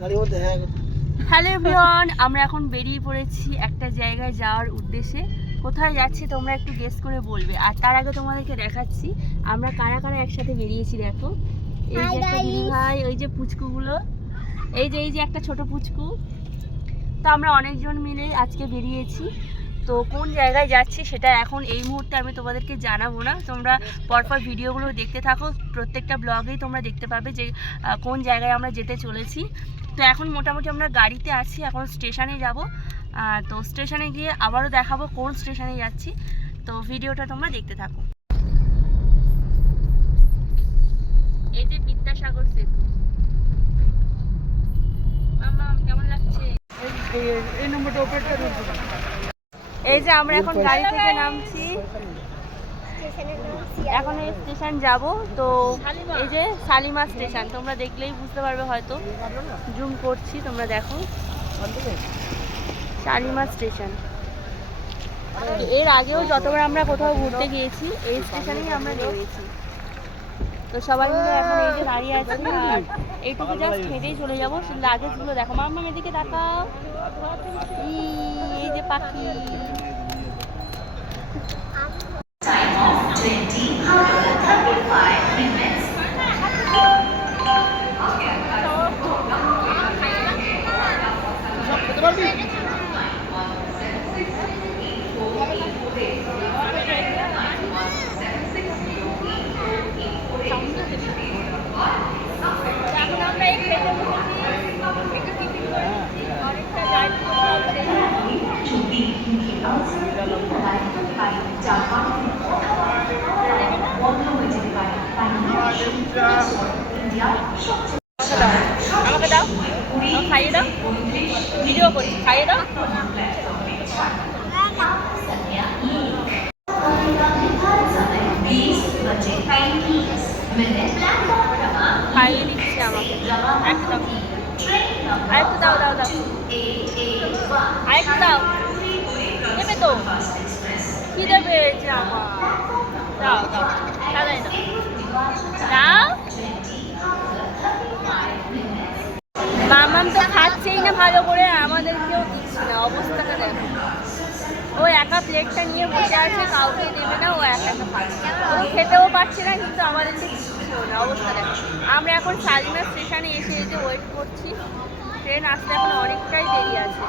Hello everyone, আমরা এখন বেরিয়ে পড়েছি একটা জায়গায় যাওয়ার উদ্দেশ্যে। কোথায় যাচ্ছি তোমরা একটু গেস করে বলবে। আর তার আগে তোমাদেরকে দেখাচ্ছি আমরা কারা কারা একসাথে বেরিয়েছি। দেখো, এই যে একটা দিদি ভাই, ওই যে পুচকুগুলো, এই যে একটা ছোট পুচকু। তো আমরা অনেকজন মিলে আজকে বেরিয়েছি। তো কোন জায়গায় যাচ্ছি সেটা এখন এই মুহূর্তে আমি তোমাদেরকে জানাবো না, তোমরা পরপর ভিডিওগুলো দেখতে থাকো। প্রত্যেকটা ব্লগেই তোমরা দেখতে পাবে যে কোন জায়গায় আমরা যেতে চলেছি। তো এখন মোটামুটি আমরা গাড়িতে আছি, এখন স্টেশনে যাব। তো স্টেশনে গিয়ে আবারও দেখাবো কোন স্টেশনে যাচ্ছি। তো ভিডিওটা তোমরা দেখতে থাকো। এই যে বিদ্যাসাগর সেতু, মামা কেমন লাগছে? এই নম্বরটা অপারেটর করতে। এই যে আমরা এখন গাড়ি থেকে নামছি, এখন এই স্টেশন যাব। তো এই যে শালিমার স্টেশন, তোমরা দেখলেই বুঝতে পারবে, হয়তো জুম করছি, তোমরা দেখো শালিমার স্টেশন। এর আগেও যতবার আমরা কোথাও ঘুরতে গিয়েছি এই স্টেশনেই আমরা নেমেছি। তো সবাই মিলে এখন এই যে দাঁড়িয়ে আছি, আর এইটুকু জাস্ট হেঁটেই চলে যাবো। লাগেজগুলো দেখো, মাম্মা এদিকে তাকাও, এই যে পাখি। আমাকে দাও, খাইয়ে দাও, ভিডিও করছি, খাইয়ে দাও। খাইয়ে দিচ্ছে আমাকে, আরেকটু দাও, দাও দাও, আরেকটু দাও, দেবে তো, কি দেবে যে আমার, দাও দাও, দাদাই দাও, দাও। মামাম তো খাচ্ছেই না ভালো করে, আমাদেরকেও দিচ্ছে না, অবস্থাটা দেখো। ও একা প্লেটটা নিয়ে বসে আছে, কাউকে দেবে না, ও একা খাচ্ছে, ও খেতেও পারছে না, কিন্তু আমাদেরকে দিচ্ছেও না, অবস্থা দেখো। আমরা এখন শালিমার স্টেশনে এসে এই যে ওয়েট করছি, ট্রেন আসতে এখন অনেকটাই দেরি আছে।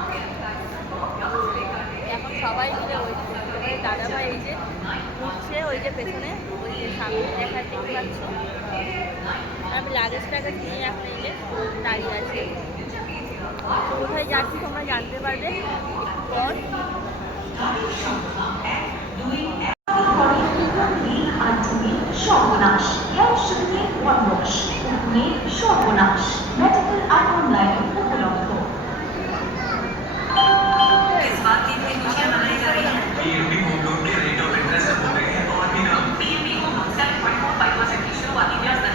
এখন সবাই মিলে ওয়েট করছে। দাদা ভাই এই যে উঠছে, ওই যে পেছনে, ওই যে সামনে দেখা দেখতে পাচ্ছ। আমি লাগেজ টাগেজ নিয়ে এখন এই যে দাঁড়িয়ে আছে। তো কোথায় যাচ্ছি তোমরা জানতে পারবে একটু পর। সর্বনাশ সর্বনাশ মেডিকেল আইকন লাইন উপলব্ধ। किस बात की इतनी खुशियां मनाई जा रही हैं? पीएनबी होम लोन के रेट ऑफ इंटरेस्ट हो गए हैं और भी कम। पीएनबी होम लोन 7.45% की शुरुआती ब्याज दर।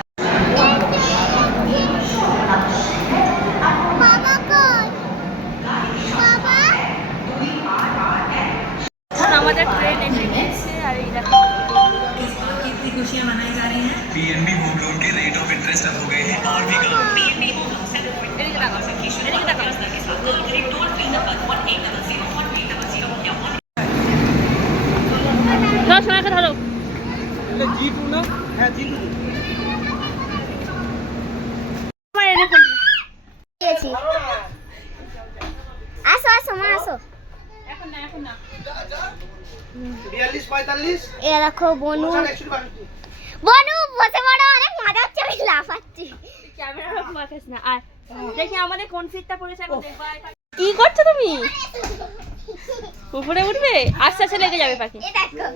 আমাদের ট্রেন এসে গেছে, আর এই দেখো किस बात की इतनी खुशियां मनाई जा रही हैं? पीएनबी होम लोन के रेट ऑफ इंटरेस्ट अब हो गए हैं और भी कम। पीएनबी होम लोन 7.45% की शुरुआती ब्याज दर के साथ कॉल टोल फ्री नंबर 1800 या 1। সোনাকে ধরো। G2 না? হ্যাঁ G2। আমার এনে ফেলবি। দিয়েছি। আসো আসো মা আসো। এখন না 42 45 এ দেখো বনু 162। বনু বসে বড় অনেক মজা হচ্ছে, আমি লাফাচ্ছি। ক্যামেরা মাখাস না। আর দেখি আমাদের কোন সিটটা পড়েছে এখন দেখবা। কি করছো তুমি? উপরে উঠবে? আস্তে আস্তে লেগে যাবে পাখি। এ দেখো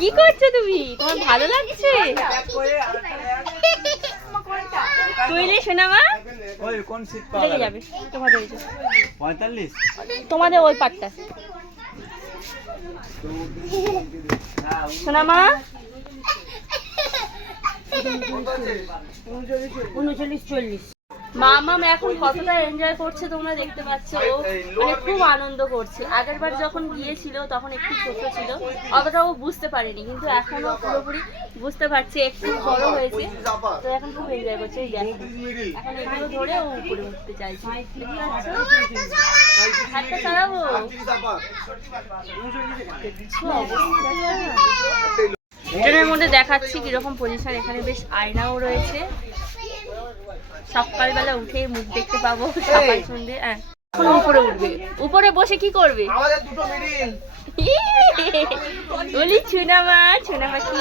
কি করছো তুমি? তোমার ভালো লাগছে? তুইলে শোনা মা, ওই কোন সিট লেগে যাবে তোমাদের ওই যে 45। তোমাদের ওই পাটটা। শোনা মা, 39 40। মামাম এখন কতটা এনজয় করছে তোমরা দেখতে পাচ্ছ, ও মানে খুব আনন্দ করছে। আগের বার যখন গিয়েছিল তখন একটু ছোট ছিল, অতটা ও বুঝতে পারেনি, কিন্তু এখনো পুরোপুরি বুঝতে পারছে, একটু বড় হয়েছে তো এখন খুব এনজয় করছে। এই দেখো এখন এগুলো ধরে ও উপরে উঠতে চাইছে, দেখতে পাচ্ছ? হাতটা চালাবো, ট্রেনের মধ্যে দেখাচ্ছি কিরকম পজিশন। এখানে বেশ আয়নাও রয়েছে, সকালবেলা উঠে মুখ দেখতে পাবো, সকাল সন্ধ্যে। হ্যাঁ এখন উপরে উঠবে, উপরে বসে কি করবে? বলি ছুনামা, ছুনামা কি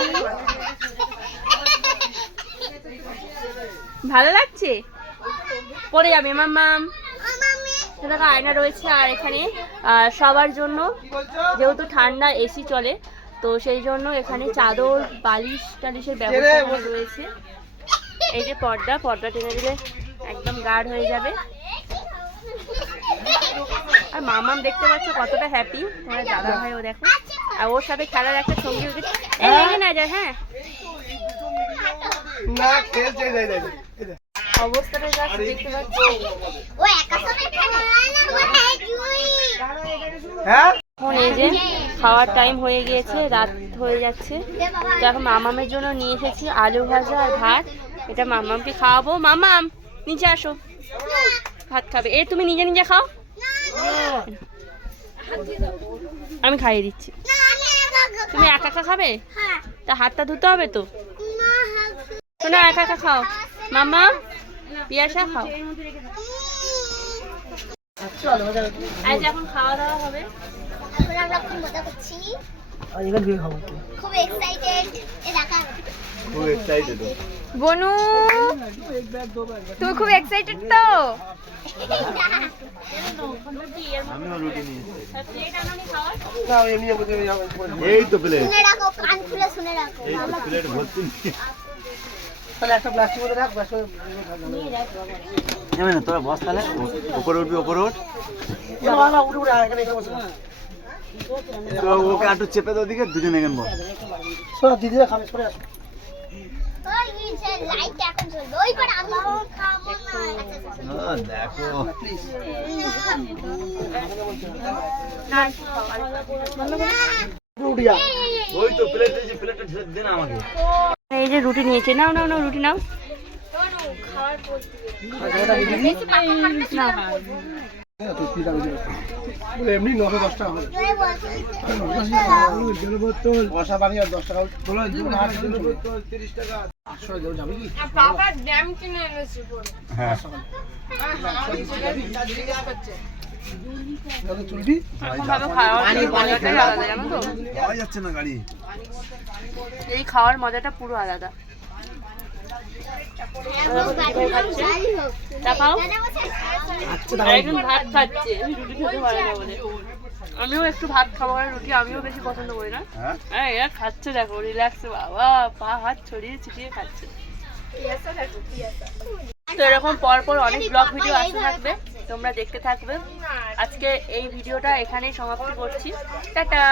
ভালো লাগছে? পরে যাবে মাম্মাম। দেখো আয়না রয়েছে, আর এখানে সবার জন্য যেহেতু ঠান্ডা এসি চলে, তো সেই জন্য এখানে চাদর বালিশ টালিশের ব্যবস্থা রয়েছে। এই যে পর্দা, পর্দা টেনে দিলে একদম গাঢ় হয়ে যাবে। আর মামাম দেখতে পাচ্ছ কতটা হ্যাপি, তোমার দাদা ভাইও দেখো, আর ওর সাথে খেলার একটা সঙ্গী লেগে না যায়। হ্যাঁ অবস্থাটা জাস্ট দেখতে পাচ্ছ। ও একা সবাই খেলা না মানে জুই এখন এই যে খাওয়ার টাইম হয়ে গিয়েছে, রাত হয়ে যাচ্ছে, তো এখন মামামের জন্য নিয়ে এসেছি আলু ভাজা আর ভাত। এটা মামামকে খাওয়াবো। মামাম নিচে আসো, ভাত খাবে। এ তুমি নিজে নিজে খাও, আমি খাইয়ে দিচ্ছি। তুমি একা একা খাবে? তা হাতটা ধুতে হবে তো, শোনো একা একা খাও। মামা পিয়াসা খাও। আজ এখন খাওয়া দাওয়া হবে। এখন আমরা খুব মজা করছি, খুব এক্সাইটেড। এ দেখা খুব এক্সাইটেড। বনু তুমি খুব এক্সাইটেড তো? আমিও রুটি নিয়েছি। প্লেট আনোনি খাওয়ার? এই তো প্লেট, শুনে রাখো, কান খুলে শুনে রাখো। এই তো প্লেট ভর্তি। যাবে না তোরা বস তাহলে, উপরে উঠবি, উপরে উঠ। তো ওকে একটু চেপে দাও দিকে, দুজনে এখানে বস। ওই নিচে লাইট এখন জ্বলবে, ওই করে আমি খাবো না। ও, দেখো ওই তো প্লেট, এই যে প্লেটটা দে না আমাকে। এই যে রুটি নিয়েছে, নাও নাও নাও রুটি নাও। এমনি 9-10 টাকা হবে। জয় বলছি বসা পানি আর 10 টাকা বলো, 30 টাকা 800 দেব, যাবে কি? হ্যাঁ যত চলবি পাওয়া যাচ্ছে না গাড়ি। এই খাওয়ার মজাটা পুরো আলাদা। দেখাও একজন ভাত খাচ্ছে, রুটি খেতে পারে না বলে। আমিও একটু ভাত খাবো, আর রুটি আমিও বেশি পছন্দ করি না। হ্যাঁ এরা খাচ্ছে দেখো রিল্যাক্সে, বাবা পা হাত ছড়িয়ে ছিটিয়ে খাচ্ছে। তো এরকম পরপর অনেক ব্লগ ভিডিও আসতে থাকবে, তোমরা দেখতে থাকবে। আজকে এই ভিডিওটা এখানেই সমাপ্ত করছি, টাটা।